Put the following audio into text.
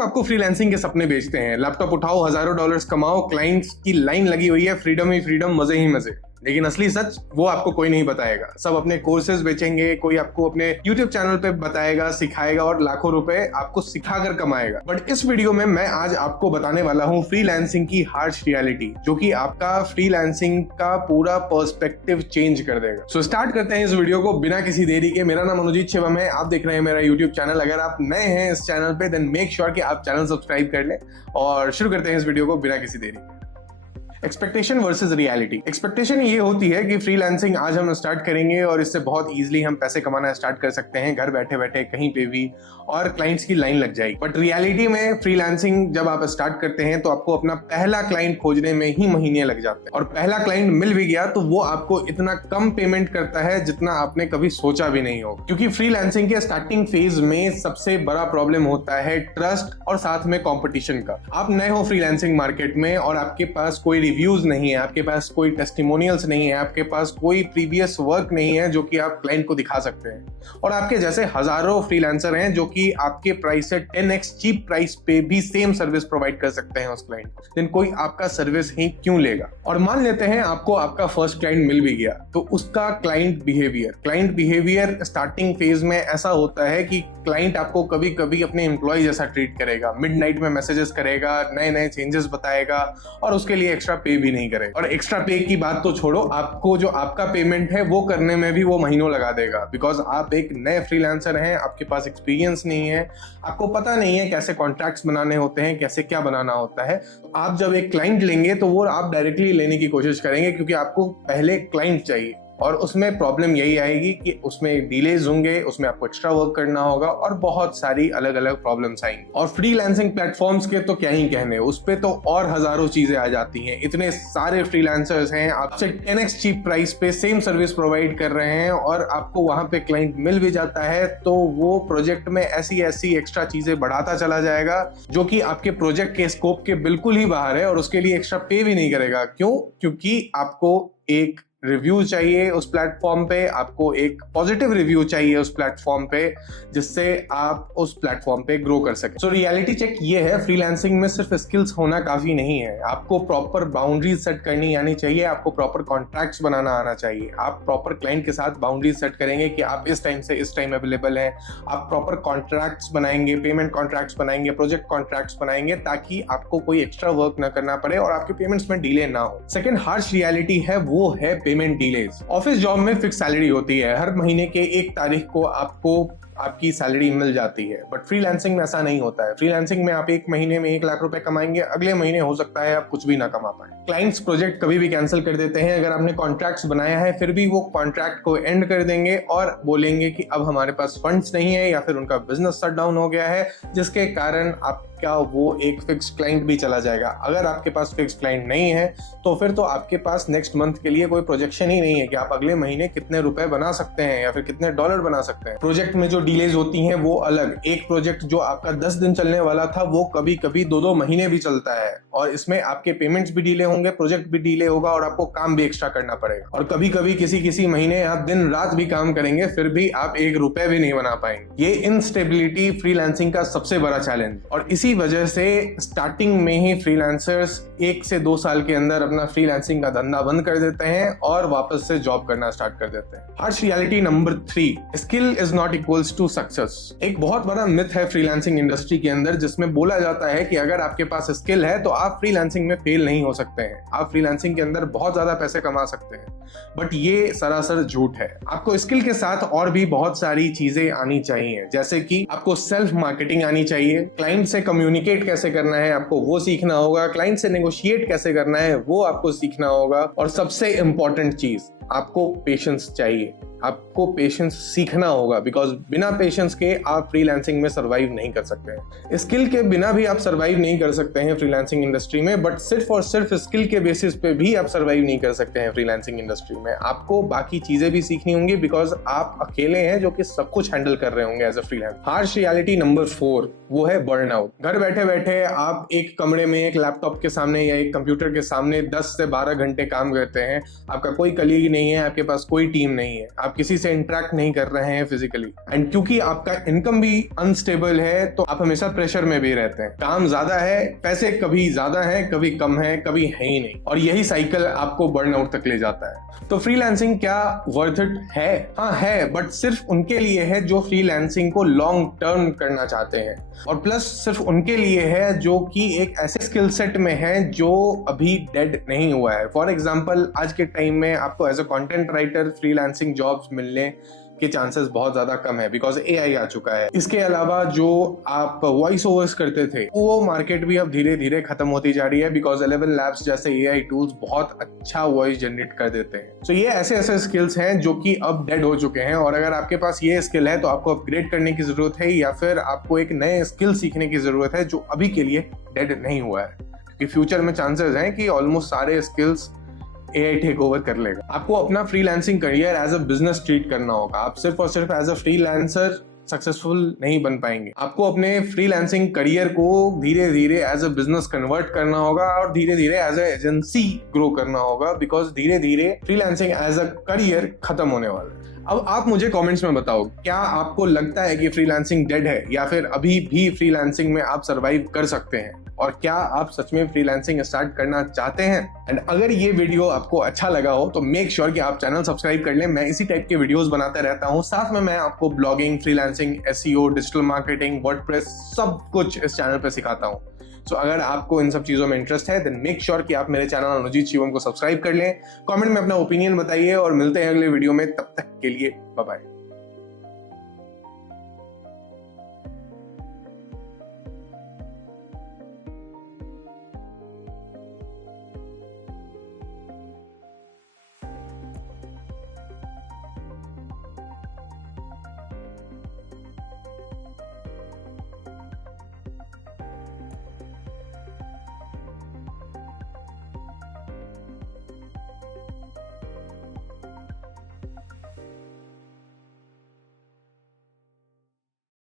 लोग आपको फ्रीलांसिंग के सपने बेचते हैं, लैपटॉप उठाओ, हजारों डॉलर्स कमाओ, क्लाइंट्स की लाइन लगी हुई है, फ्रीडम ही फ्रीडम, मजे ही मजे। लेकिन असली सच वो आपको कोई नहीं बताएगा। सब अपने कोर्सेज बेचेंगे, कोई आपको अपने YouTube चैनल पे बताएगा, सिखाएगा और लाखों रुपए आपको सिखाकर कमाएगा। बट इस वीडियो में मैं आज आपको बताने वाला हूँ फ्रीलांसिंग की हार्श रियलिटी, जो कि आपका फ्रीलांसिंग का पूरा पर्सपेक्टिव चेंज कर देगा। सो स्टार्ट करते हैं इस वीडियो को बिना किसी देरी के। मेरा नाम अनुजीत शिवम है, आप देख रहे हैं मेरा YouTube चैनल। अगर आप नए हैं इस चैनल पे देन मेक श्योर कि आप चैनल सब्सक्राइब कर लें और शुरू करते हैं इस वीडियो को बिना किसी देरी के। Expectation versus reality. एक्सपेक्टेशन ये होती है कि फ्रीलांसिंग आज हम स्टार्ट करेंगे और इससे बहुत इजीली हम पैसे कमाना स्टार्ट कर सकते हैं घर बैठे बैठे कहीं पे भी, और क्लाइंट्स की लाइन लग जाएगी। बट रियलिटी में फ्रीलांसिंग जब आप स्टार्ट करते हैं तो आपको अपना पहला क्लाइंट खोजने में ही महीने लग जाते हैं, और पहला क्लाइंट मिल भी गया तो वो आपको इतना कम पेमेंट करता है जितना आपने कभी सोचा भी नहीं हो। क्योंकि फ्रीलांसिंग के स्टार्टिंग फेज में सबसे बड़ा प्रॉब्लम होता है ट्रस्ट और साथ में कॉम्पिटिशन का। आप नए हो फ्रीलांसिंग मार्केट में और आपके पास कोई रिव्यूज नहीं है, आपके पास कोई टेस्टिमोनियल्स नहीं है, आपके पास कोई प्रीवियस वर्क नहीं है जो कि आप क्लाइंट को दिखा सकते हैं, और आपके जैसे हजारों फ्रीलांसर हैं जो कि आपके प्राइस से 10x चीप प्राइस पे भी सेम सर्विस प्रोवाइड कर सकते हैं उस क्लाइंट को। देन कोई आपका सर्विस ही क्यों लेगा। और मान लेते हैं आपको आपका फर्स्ट क्लाइंट मिल भी गया, तो उसका क्लाइंट बिहेवियर स्टार्टिंग फेज में ऐसा होता है कि क्लाइंट आपको कभी कभी अपने एम्प्लॉय जैसा ट्रीट करेगा, मिडनाइट में मैसेजेस करेगा, नए नए चेंजेस बताएगा और उसके लिए एक्स्ट्रा पे भी नहीं करेगा। और एक्स्ट्रा पे की बात तो छोड़ो, आपको जो आपका पेमेंट है वो करने में भी वो महीनों लगा देगा। बिकॉज आप एक नए फ्रीलांसर हैं, आपके पास एक्सपीरियंस नहीं है, आपको पता नहीं है कैसे कॉन्ट्रैक्ट्स बनाने होते हैं, कैसे क्या बनाना होता है। आप जब एक क्लाइंट लेंगे तो वो आप डायरेक्टली लेने की कोशिश करेंगे क्योंकि आपको पहले क्लाइंट चाहिए, और उसमें प्रॉब्लम यही आएगी कि उसमें डिलेज होंगे, उसमें आपको एक्स्ट्रा वर्क करना होगा और बहुत सारी अलग अलग प्रॉब्लम्स आएंगी। और फ्रीलांसिंग प्लेटफॉर्म्स के तो क्या ही कहने, उस पे तो और हजारों चीजें आ जाती हैं। इतने सारे फ्रीलांसर्स हैं, आपसे 10x चीप प्राइस पे सेम सर्विस प्रोवाइड कर रहे हैं, और आपको वहां पे क्लाइंट मिल भी जाता है तो वो प्रोजेक्ट में ऐसी ऐसी एक्स्ट्रा चीजें बढ़ाता चला जाएगा जो कि आपके प्रोजेक्ट के स्कोप के बिल्कुल ही बाहर है, और उसके लिए एक्स्ट्रा पे भी नहीं करेगा। क्यों? क्योंकि आपको एक रिव्यू चाहिए उस प्लेटफॉर्म पे, आपको एक पॉजिटिव रिव्यू चाहिए उस प्लेटफॉर्म पे, जिससे आप उस प्लेटफॉर्म पे ग्रो कर सके। सो रियलिटी चेक ये है, फ्रीलांसिंग में सिर्फ स्किल्स होना काफी नहीं है, आपको प्रॉपर बाउंड्रीज सेट करनी आनी चाहिए, आपको प्रॉपर कॉन्ट्रैक्ट्स बनाना आना चाहिए। आप प्रॉपर क्लाइंट के साथ बाउंड्रीज सेट करेंगे कि आप इस टाइम से इस टाइम अवेलेबल है, आप प्रॉपर कॉन्ट्रैक्ट्स बनाएंगे, पेमेंट कॉन्ट्रैक्ट्स बनाएंगे, प्रोजेक्ट कॉन्ट्रैक्ट्स बनाएंगे, ताकि आपको कोई एक्स्ट्रा वर्क ना करना पड़े और आपके पेमेंट्स में डिले ना हो। सेकेंड हार्श रियलिटी है वो है पेमेंट डिलेज। ऑफिस जॉब में फिक्स सैलरी होती है, हर महीने के 1 तारीख को आपको आपकी सैलरी मिल जाती है। बट फ्रीलांसिंग में ऐसा नहीं होता है। फ्रीलांसिंग में आप एक महीने में 1 लाख रुपए कमाएंगे, अगले महीने हो सकता है आप कुछ भी ना कमा पाए। क्लाइंट्स प्रोजेक्ट कभी भी कैंसिल कर देते हैं। अगर आपने कॉन्ट्रैक्ट्स बनाया है फिर भी वो कॉन्ट्रैक्ट को एंड कर देंगे और बोलेंगे कि अब हमारे पास फंड्स नहीं है, या फिर उनका बिजनेस शट डाउन हो गया है, जिसके कारण आपका वो एक फिक्स क्लाइंट भी चला जाएगा। अगर आपके पास फिक्स क्लाइंट नहीं है तो फिर तो आपके पास नेक्स्ट मंथ के लिए कोई प्रोजेक्शन ही नहीं है कि आप अगले महीने कितने रुपए बना सकते हैं या फिर कितने डॉलर बना सकते हैं। प्रोजेक्ट में जो डिलेज होती हैं वो अलग। एक प्रोजेक्ट जो आपका 10 दिन चलने वाला था वो कभी कभी 2-2 महीने भी चलता है, और इसमें आपके पेमेंट्स भी डिले होंगे, प्रोजेक्ट भी डिले होगा और आपको काम भी एक्स्ट्रा करना पड़ेगा। और कभी कभी किसी महीने आप दिन रात भी काम करेंगे फिर भी आप 1 रुपए भी नहीं बना पाएंगे। ये इनस्टेबिलिटी फ्रीलांसिंग का सबसे बड़ा चैलेंज, और इसी वजह से स्टार्टिंग में ही फ्रीलांसर्स 1 से 2 साल के अंदर अपना फ्रीलांसिंग का धंधा बंद कर देते हैं और वापस से जॉब करना स्टार्ट कर देते हैं। Harsh reality number 3, skill is not equals to success. एक बहुत बड़ा मिथ है फ्रीलांसिंग इंडस्ट्री के अंदर, जिसमें बोला जाता है कि अगर आपके पास स्किल है तो आप फ्रीलांसिंग में फेल नहीं हो सकते हैं, आप फ्रीलांसिंग के अंदर बहुत ज्यादा पैसे कमा सकते हैं। बट ये सरासर झूठ है। आपको स्किल के साथ और भी बहुत सारी चीजें आनी चाहिए, जैसे कि आपको सेल्फ मार्केटिंग आनी चाहिए, क्लाइंट से कम्युनिकेट कैसे करना है आपको वो सीखना होगा, क्लाइंट से नेगोशिएट कैसे करना है वो आपको सीखना होगा, और सबसे इंपॉर्टेंट चीज आपको पेशेंस चाहिए। आपको पेशेंस सीखना होगा, बिकॉज बिना पेशेंस के आप फ्रीलांसिंग में सर्वाइव नहीं कर सकते हैं। स्किल के बिना भी आप सर्वाइव नहीं कर सकते हैं फ्रीलांसिंग इंडस्ट्री में, बट सिर्फ और सिर्फ स्किल के बेसिस पे भी आप सर्वाइव नहीं कर सकते हैं फ्रीलांसिंग इंडस्ट्री में। आपको बाकी चीजें भी सीखनी होंगी, बिकॉज आप अकेले हैं जो कि सब कुछ हैंडल कर रहे होंगे as a freelancer. Harsh reality number 4 वो है बर्नआउट। घर बैठे बैठे आप एक कमरे में एक लैपटॉप के सामने या एक कंप्यूटर के सामने 10 से 12 घंटे काम करते हैं, आपका कोई कलीग नहीं है, आपके पास कोई टीम नहीं है, आप किसी से इंटरेक्ट नहीं कर रहे हैं फिजिकली, एंड क्योंकि आपका इनकम भी अनस्टेबल है तो आप हमेशा प्रेशर में भी रहते हैं। काम ज्यादा है, पैसे कभी ज्यादा है, कभी कम है, कभी है ही नहीं, और यही साइकिल आपको बर्नआउट तक ले जाता है। तो फ्रीलांसिंग क्या वर्थ इट है? हाँ है, बट सिर्फ उनके लिए है जो फ्रीलांसिंग को लॉन्ग टर्म करना चाहते हैं, और प्लस सिर्फ उनके लिए है जो कि एक ऐसे स्किल सेट में है जो अभी डेड नहीं हुआ है। फॉर एग्जाम्पल, आज के टाइम में आपको as a content writer freelancing jobs मिलने के चांसेस बहुत ज्यादा कम है, बिकॉज एआई आ चुका है। इसके अलावा जो आप वॉइस ओवर्स करते थे, वो मार्केट भी अब धीरे धीरे खत्म होती जा रही है, बिकॉज 11 लैब्स जैसे एआई टूल्स बहुत अच्छा वॉइस जनरेट कर देते हैं। तो ये ऐसे ऐसे स्किल्स हैं जो कि अब डेड हो चुके हैं, और अगर आपके पास ये स्किल है तो आपको अपग्रेड करने की जरूरत है, या फिर आपको एक नए स्किल सीखने की जरूरत है जो अभी के लिए डेड नहीं हुआ है, क्योंकि फ्यूचर में चांसेस हैं कि ऑलमोस्ट सारे स्किल्स एआई टेक ओवर कर लेगा। आपको अपना freelancing career as a business treat करना होगा। आप सिर्फ और सिर्फ एज अ फ्रीलांसर सक्सेसफुल नहीं बन पाएंगे। आपको अपने फ्रीलांसिंग करियर को धीरे धीरे एज अ बिजनेस कन्वर्ट करना होगा, और धीरे धीरे एज अ एजेंसी ग्रो करना होगा, बिकॉज धीरे धीरे फ्रीलांसिंग एज अ करियर खत्म होने वाला है। अब आप मुझे कमेंट्स में बताओ, क्या आपको लगता है कि फ्रीलांसिंग डेड है, या फिर अभी भी फ्रीलांसिंग में आप सरवाइव कर सकते हैं, और क्या आप सच में फ्रीलांसिंग स्टार्ट करना चाहते हैं? एंड अगर ये वीडियो आपको अच्छा लगा हो तो मेक श्योर कि आप चैनल सब्सक्राइब कर लें। मैं इसी टाइप के वीडियोस बनाते रहता हूं, साथ में मैं आपको blogging, freelancing, SEO, digital marketing, WordPress, सब कुछ इस चैनल पे सिखाता हूं। सो अगर आपको इन सब चीजों में इंटरेस्ट है देन मेक श्योर कि आप मेरे चैनल अनुजीत शिवम को सब्सक्राइब कर लें। कमेंट में अपना ओपिनियन बताइए, और मिलते हैं अगले वीडियो में। तब तक के लिए बाय बाय।